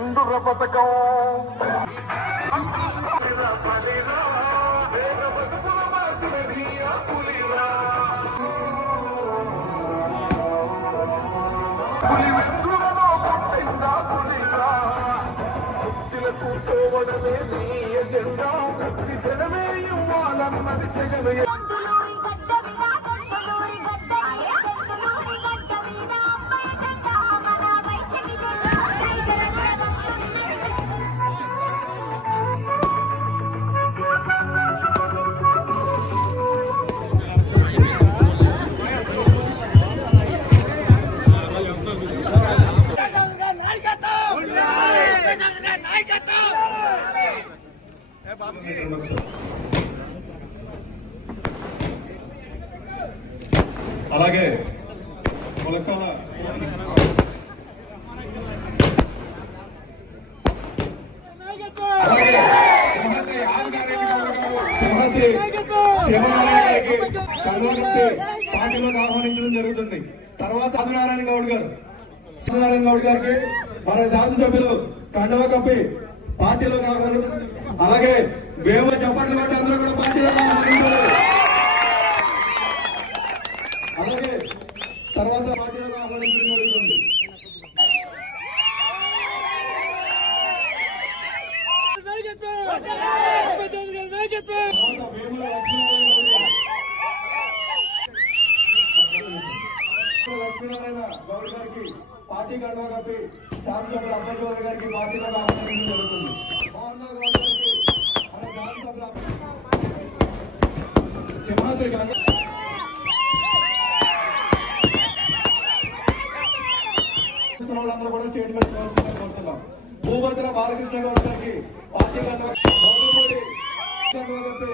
చెండుర పథకం పులి వెందులలో పుట్టిందా పులిరా కూర్చోవడమే నీ ఎజెండా వచ్చి జనమే ఇవ్వాలన్నది జగమే అలాగే ములక్కాల సింహాద్రి శివనారాయణ గారికి కల్వగట్టి పార్టీలోకి ఆహ్వానించడం జరుగుతుంది. తర్వాత ఆదినారాయణ గౌడ్ గారు సత్యనారాయణ గౌడ్ గారికి మన శాసనసభ్యులు కండవ కప్పి పార్టీలోకి ఆహ్వానించారు. అలాగే వేమ చప్పట్లు కొట్టి అందరూ కూడా పార్టీలోకి ఆహ్వానించారు. అలాగే తర్వాత పార్టీలోకి ఆహ్వానించడం జరుగుతుంది. లక్ష్మీనారాయణ గౌడ్ గారికి పార్టీ కండువా కప్పి శాసనసభ్యులు అబ్బాయి గౌడ్ గారికి పార్టీలోకి ఆహ్వానించడం జరుగుతుంది. మోహన్ గౌడ్ గారికి సింహాద్రి వాళ్ళందరూ కూడా స్టేజ్ మీద కోరుతున్నాం. భూభద్ర బాలకృష్ణ గౌడ్ గారికి పార్టీ కండువా కప్పి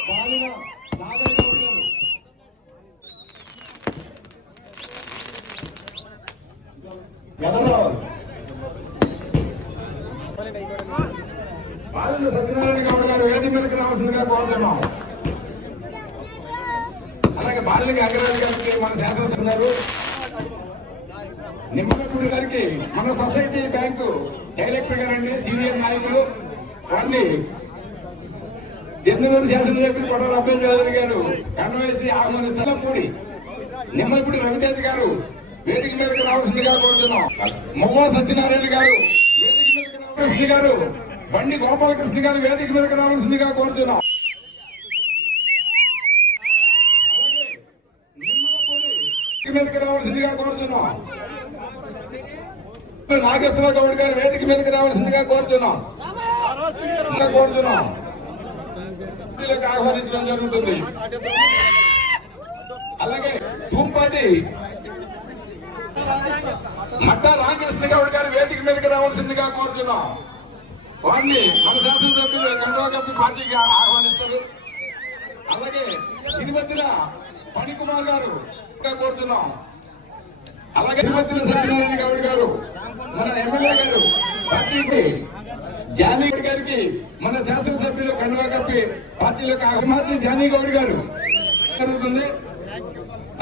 బాలిన నాగయ్య గౌడ్ గారు ఎదరావాలి. బాలిన సత్యనారాయణ గౌడ్ గారు వేదిక మీదకి రావాల్సిందిగా కోరుతున్నాం. అలాగే బాలిన అంగరాజు గారికి మన శాసనసభ్యులు నిమ్మలపూడి గారికి మన సొసైటీ బ్యాంకు డైరెక్టర్ గారండి సీనియర్ నాయకులు వారిని ఎందుకు శాసనసభ్యులు కొడాలి అబ్బాయి చౌదరి గారు కన్వేసి ఆహ్వానిస్తున్నపూడి నిమ్మలపూడి రవితేజ గారు వేదిక మీదకి రావాల్సిందిగా కోరుతున్నాం. మొవ్వ సత్యనారాయణ గారు వేదిక మీదకి రావాల్సింది గారు బండి గోపాలకృష్ణ గారు వేదిక మీదకి రావాల్సిందిగా కోరుతున్నాం. అలాగే నిమ్మలపూడి మీదకి రావాల్సిందిగా కోరుతున్నాం. నాగేశ్వర గౌడ్ గారు వేదిక మీదకి రావాల్సిందిగా కోరుతున్నాం. ఆహ్వానించడం జరుగుతుంది. అలాగే తూంపాటి మట్టా రామకృష్ణ గౌడ్ గారు వేదిక మీదకి రావాల్సిందిగా కోరుతున్నాం. వారిని మన శాసనసభ్యులు కండువా కప్పి పార్టీకి ఆహ్వానిస్తారు. అలాగే సిరిమద్దిన పణికుమార్ గారు కోరుతున్నాం. అలాగే సిరిమద్దిన సత్యనారాయణ గౌడ్ గారు మన ఎమ్మెల్యే గారు పార్టీకి జానీ గౌడ్ గారికి మన శాసనసభ్యులు కండువా కప్పి పార్టీలకు ఆహ్వానించి జానీ గౌడ్ గారు జరుగుతుంది.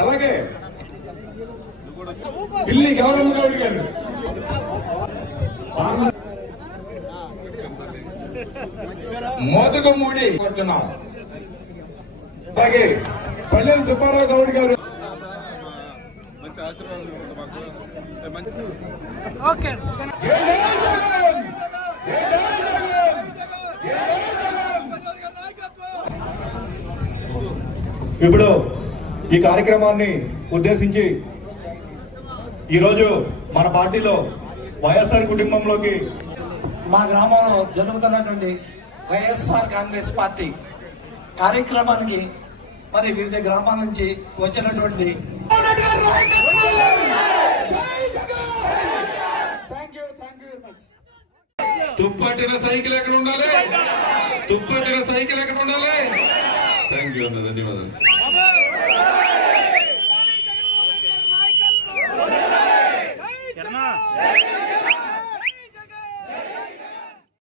అలాగే పిల్లి గౌరవ్ గౌడ్ గారు మోదుగమూడి కూర్చున్నాం. అలాగే పల్లెల సుబ్బారావు గౌడ్ గారు ఇప్పుడు ఈ కార్యక్రమాన్ని ఉద్దేశించి ఈరోజు మన పార్టీలో వైఎస్ఆర్ కుటుంబంలోకి మా గ్రామంలో జరుగుతున్నటువంటి వైఎస్ఆర్ కాంగ్రెస్ పార్టీ కార్యక్రమానికి మరి వివిధ గ్రామాల నుంచి వచ్చినటువంటి తుప్పట్టిన సైకిల్ ఎక్కడ ఉండాలి? తుప్పట్టిన సైకిల్ ఎక్కడ ఉండాలి? థ్యాంక్ యూ అన్న, ధన్యవాదాలు.